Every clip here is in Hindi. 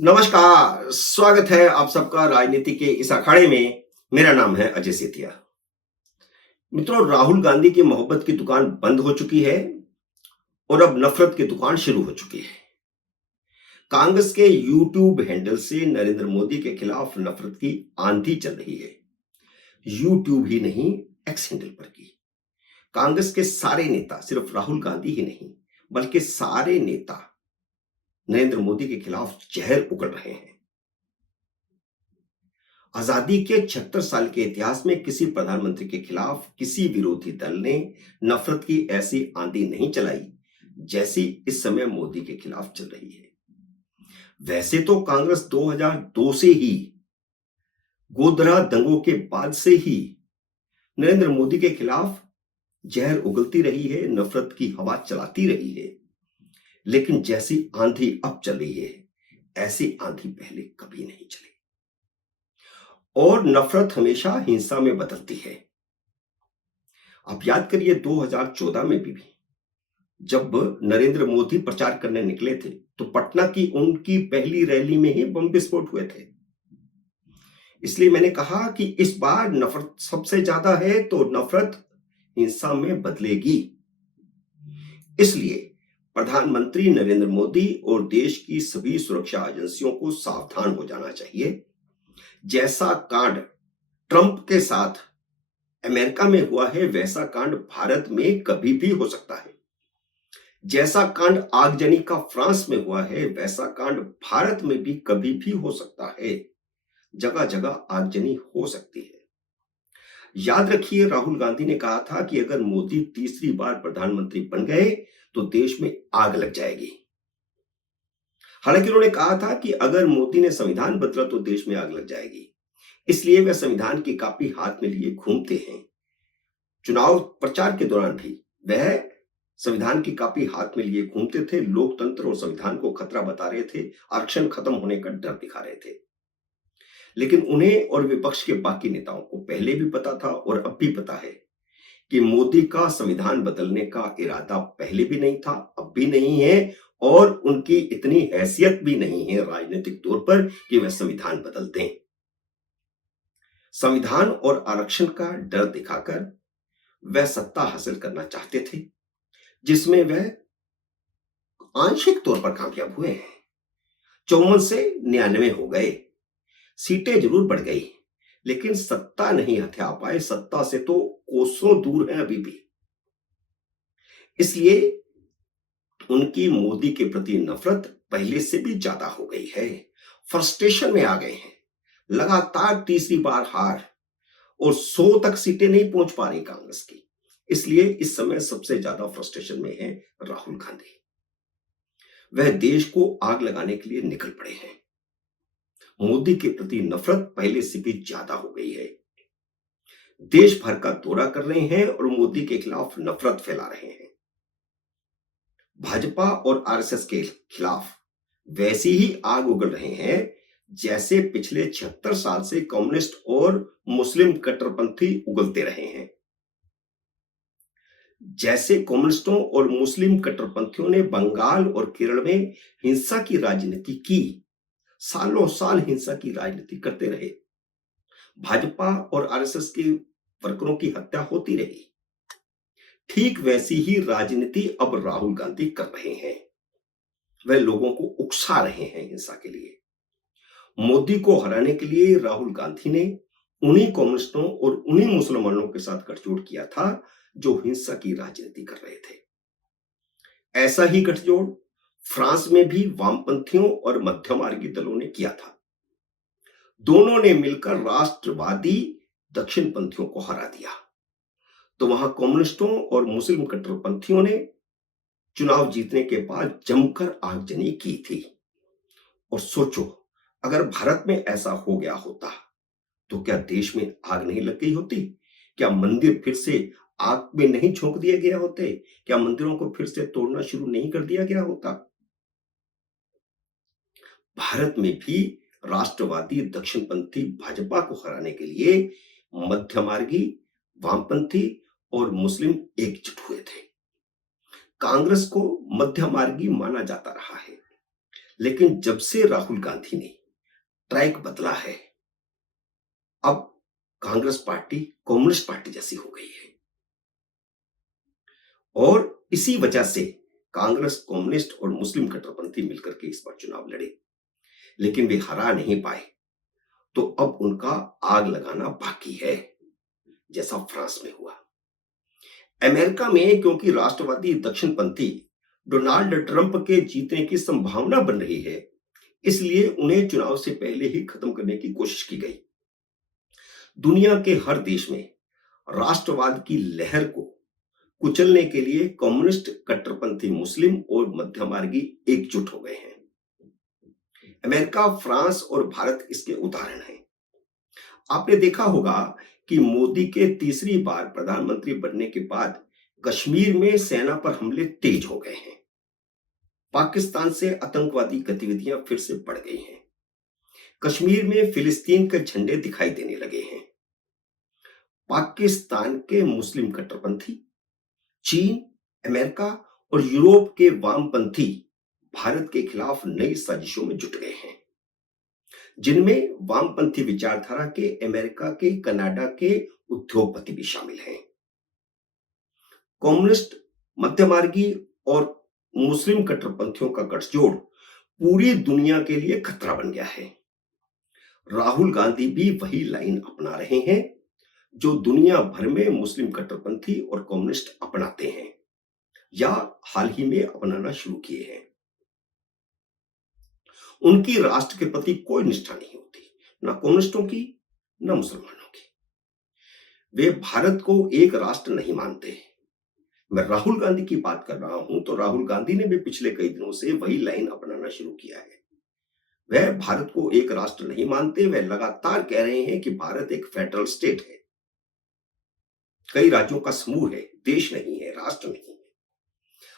नमस्कार, स्वागत है आप सबका राजनीति के इस अखाड़े में। मेरा नाम है अजय सेतिया। मित्रों, राहुल गांधी की मोहब्बत की दुकान बंद हो चुकी है और अब नफरत की दुकान शुरू हो चुकी है। कांग्रेस के यूट्यूब हैंडल से नरेंद्र मोदी के खिलाफ नफरत की आंधी चल रही है। यूट्यूब ही नहीं, एक्स हैंडल पर की कांग्रेस के सारे नेता, सिर्फ राहुल गांधी ही नहीं बल्कि सारे नेता नरेंद्र मोदी के खिलाफ जहर उगल रहे हैं। आजादी के 76 साल के इतिहास में किसी प्रधानमंत्री के खिलाफ किसी विरोधी दल ने नफरत की ऐसी आंधी नहीं चलाई जैसी इस समय मोदी के खिलाफ चल रही है। वैसे तो कांग्रेस 2002 से ही, गोधरा दंगों के बाद से ही नरेंद्र मोदी के खिलाफ जहर उगलती रही है, नफरत की हवा चलाती रही है। लेकिन जैसी आंधी अब चल रही है, ऐसी आंधी पहले कभी नहीं चली। और नफरत हमेशा हिंसा में बदलती है। आप याद करिए 2014 में भी जब नरेंद्र मोदी प्रचार करने निकले थे तो पटना की उनकी पहली रैली में ही बम विस्फोट हुए थे। इसलिए मैंने कहा कि इस बार नफरत सबसे ज्यादा है तो नफरत हिंसा में बदलेगी। इसलिए प्रधानमंत्री नरेंद्र मोदी और देश की सभी सुरक्षा एजेंसियों को सावधान हो जाना चाहिए। जैसा कांड ट्रंप के साथ अमेरिका में हुआ है, वैसा कांड भारत में कभी भी हो सकता है। जैसा कांड आगजनी का फ्रांस में हुआ है, वैसा कांड भारत में भी कभी भी हो सकता है। जगह जगह आगजनी हो सकती है। याद रखिए, राहुल गांधी ने कहा था कि अगर मोदी तीसरी बार प्रधानमंत्री बन गए तो देश में आग लग जाएगी। हालांकि उन्होंने कहा था कि अगर मोदी ने संविधान बदला तो देश में आग लग जाएगी। इसलिए वे संविधान की कॉपी हाथ में लिए घूमते हैं। चुनाव प्रचार के दौरान भी वह संविधान की कॉपी हाथ में लिए घूमते थे, लोकतंत्र और संविधान को खतरा बता रहे थे, आरक्षण खत्म होने का डर दिखा रहे थे। लेकिन उन्हें और विपक्ष के बाकी नेताओं को पहले भी पता था और अब भी पता है कि मोदी का संविधान बदलने का इरादा पहले भी नहीं था, अब भी नहीं है और उनकी इतनी हैसियत भी नहीं है राजनीतिक तौर पर कि वह संविधान बदल दें। संविधान और आरक्षण का डर दिखाकर वह सत्ता हासिल करना चाहते थे, जिसमें वह आंशिक तौर पर कामयाब हुए हैं। 54 से 99 हो गए, सीटें जरूर बढ़ गई, लेकिन सत्ता नहीं हथिया पाए। सत्ता से तो कोसों दूर है अभी भी। इसलिए उनकी मोदी के प्रति नफरत पहले से भी ज्यादा हो गई है। फ्रस्ट्रेशन में आ गए हैं। लगातार तीसरी बार हार और 100 तक सीटें नहीं पहुंच पा रही कांग्रेस की। इसलिए इस समय सबसे ज्यादा फ्रस्ट्रेशन में है राहुल गांधी। वह देश को आग लगाने के लिए निकल पड़े हैं। मोदी के प्रति नफरत पहले से भी ज्यादा हो गई है। देश भर का दौरा कर रहे हैं और मोदी के खिलाफ नफरत फैला रहे हैं। भाजपा और आरएसएस के खिलाफ वैसी ही आग उगल रहे हैं जैसे पिछले 76 साल से कम्युनिस्ट और मुस्लिम कट्टरपंथी उगलते रहे हैं। जैसे कम्युनिस्टों और मुस्लिम कट्टरपंथियों ने बंगाल और केरल में हिंसा की राजनीति की, सालों साल हिंसा की राजनीति करते रहे, भाजपा और आरएसएस के वर्करों की हत्या होती रही। ठीक वैसी ही राजनीति अब राहुल गांधी कर रहे हैं। वह लोगों को उकसा रहे हैं हिंसा के लिए। मोदी को हराने के लिए राहुल गांधी ने उन्हीं कम्युनिस्टों और उन्हीं मुसलमानों के साथ गठजोड़ किया था जो हिंसा की राजनीति कर रहे थे। ऐसा ही गठजोड़ फ्रांस में भी वामपंथियों और मध्यमार्गी दलों ने किया था। दोनों ने मिलकर राष्ट्रवादी दक्षिणपंथियों को हरा दिया। तो वहां कम्युनिस्टों और मुस्लिम कट्टरपंथियों ने चुनाव जीतने के बाद जमकर आगजनी की थी। और सोचो, अगर भारत में ऐसा हो गया होता तो क्या देश में आग नहीं लग गई होती? क्या मंदिर फिर से आग में नहीं झोंक दिए गए होते? क्या मंदिरों को फिर से तोड़ना शुरू नहीं कर दिया गया होता? भारत में भी राष्ट्रवादी दक्षिणपंथी भाजपा को हराने के लिए मध्यमार्गी, वामपंथी और मुस्लिम एकजुट हुए थे। कांग्रेस को मध्यमार्गी माना जाता रहा है, लेकिन जब से राहुल गांधी ने ट्रैक बदला है, अब कांग्रेस पार्टी कम्युनिस्ट पार्टी जैसी हो गई है और इसी वजह से कांग्रेस, कम्युनिस्ट और मुस्लिम कट्टरपंथी मिलकर के इस बार चुनाव लड़े, लेकिन वे हरा नहीं पाए। तो अब उनका आग लगाना बाकी है, जैसा फ्रांस में हुआ। अमेरिका में क्योंकि राष्ट्रवादी दक्षिणपंथी डोनाल्ड ट्रंप के जीतने की संभावना बन रही है, इसलिए उन्हें चुनाव से पहले ही खत्म करने की कोशिश की गई। दुनिया के हर देश में राष्ट्रवाद की लहर को कुचलने के लिए कम्युनिस्ट, कट्टरपंथी मुस्लिम और मध्यमार्गी एकजुट हो गए हैं। अमेरिका, फ्रांस और भारत इसके उदाहरण हैं। आपने देखा होगा कि मोदी के तीसरी बार प्रधानमंत्री बनने के बाद कश्मीर में सेना पर हमले तेज हो गए हैं। पाकिस्तान से आतंकवादी गतिविधियां फिर से बढ़ गई हैं। कश्मीर में फिलिस्तीन के झंडे दिखाई देने लगे हैं। पाकिस्तान के मुस्लिम कट्टरपंथी, चीन, अमेरिका और यूरोप के वामपंथी भारत के खिलाफ नई साजिशों में जुट गए हैं, जिनमें वामपंथी विचारधारा के अमेरिका के, कनाडा के उद्योगपति भी शामिल हैं। कम्युनिस्ट, मध्यमार्गी और मुस्लिम कट्टरपंथियों का गठजोड़ पूरी दुनिया के लिए खतरा बन गया है। राहुल गांधी भी वही लाइन अपना रहे हैं जो दुनिया भर में मुस्लिम कट्टरपंथी और कम्युनिस्ट अपनाते हैं या हाल ही में अपनाना शुरू किए हैं। उनकी राष्ट्र के प्रति कोई निष्ठा नहीं होती, ना कम्युनिस्टों की, ना मुसलमानों की। वे भारत को एक राष्ट्र नहीं मानते। मैं राहुल गांधी की बात कर रहा हूं तो राहुल गांधी ने भी पिछले कई दिनों से वही लाइन अपनाना शुरू किया है। वह भारत को एक राष्ट्र नहीं मानते। वह लगातार कह रहे हैं कि भारत एक फेडरल स्टेट है, कई राज्यों का समूह है, देश नहीं है, राष्ट्र नहीं है।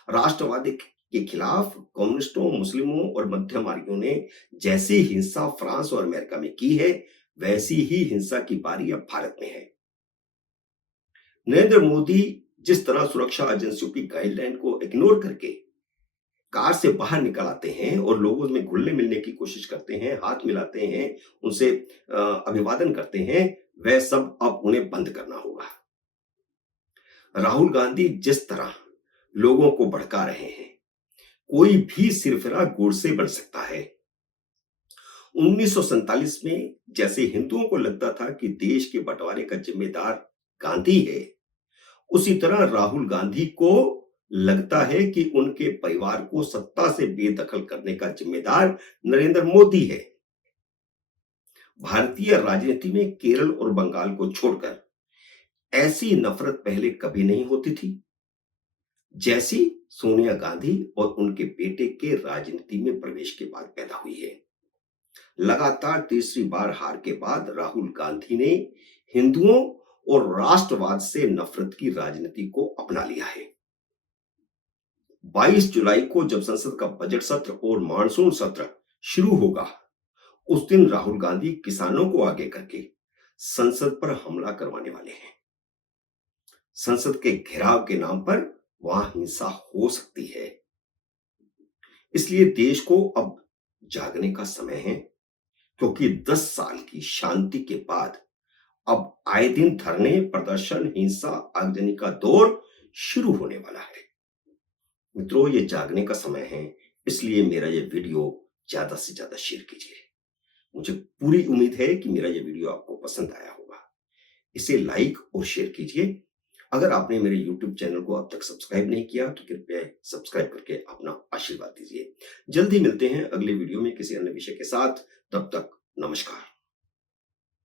राष्ट्रवादी के खिलाफ कम्युनिस्टों, मुस्लिमों और मध्यमार्गियों ने जैसी हिंसा फ्रांस और अमेरिका में की है, वैसी ही हिंसा की बारी अब भारत में है। नरेंद्र मोदी जिस तरह सुरक्षा एजेंसियों की गाइडलाइन को इग्नोर करके कार से बाहर निकल आते हैं और लोगों में घुलने मिलने की कोशिश करते हैं, हाथ मिलाते हैं, उनसे अभिवादन करते हैं, वह सब अब उन्हें बंद करना होगा। राहुल गांधी जिस तरह लोगों को भड़का रहे हैं, कोई भी सिरफिरा गोडसे बन सकता है। 1947 में जैसे हिंदुओं को लगता था कि देश के बंटवारे का जिम्मेदार गांधी है, उसी तरह राहुल गांधी को लगता है कि उनके परिवार को सत्ता से बेदखल करने का जिम्मेदार नरेंद्र मोदी है। भारतीय राजनीति में केरल और बंगाल को छोड़कर ऐसी नफरत पहले कभी नहीं होती थी, जैसी सोनिया गांधी और उनके बेटे के राजनीति में प्रवेश के बाद पैदा हुई है। लगातार तीसरी बार हार के बाद राहुल गांधी ने हिंदुओं और राष्ट्रवाद से नफरत की राजनीति को अपना लिया है। 22 जुलाई को जब संसद का बजट सत्र और मानसून सत्र शुरू होगा, उस दिन राहुल गांधी किसानों को आगे करके संसद पर हमला करवाने वाले हैं। संसद के घेराव के नाम पर वहां हिंसा हो सकती है। इसलिए देश को अब जागने का समय है, क्योंकि 10 साल की शांति के बाद अब आए दिन धरने, प्रदर्शन, हिंसा, आगजनी का दौर शुरू होने वाला है। मित्रों, ये जागने का समय है, इसलिए मेरा ये वीडियो ज्यादा से ज्यादा शेयर कीजिए। मुझे पूरी उम्मीद है कि मेरा ये वीडियो आपको पसंद आया होगा। इसे लाइक और शेयर कीजिए। अगर आपने मेरे YouTube चैनल को अब तक सब्सक्राइब नहीं किया तो कृपया सब्सक्राइब करके अपना आशीर्वाद दीजिए। जल्दी मिलते हैं अगले वीडियो में किसी अन्य विषय के साथ। तब तक नमस्कार।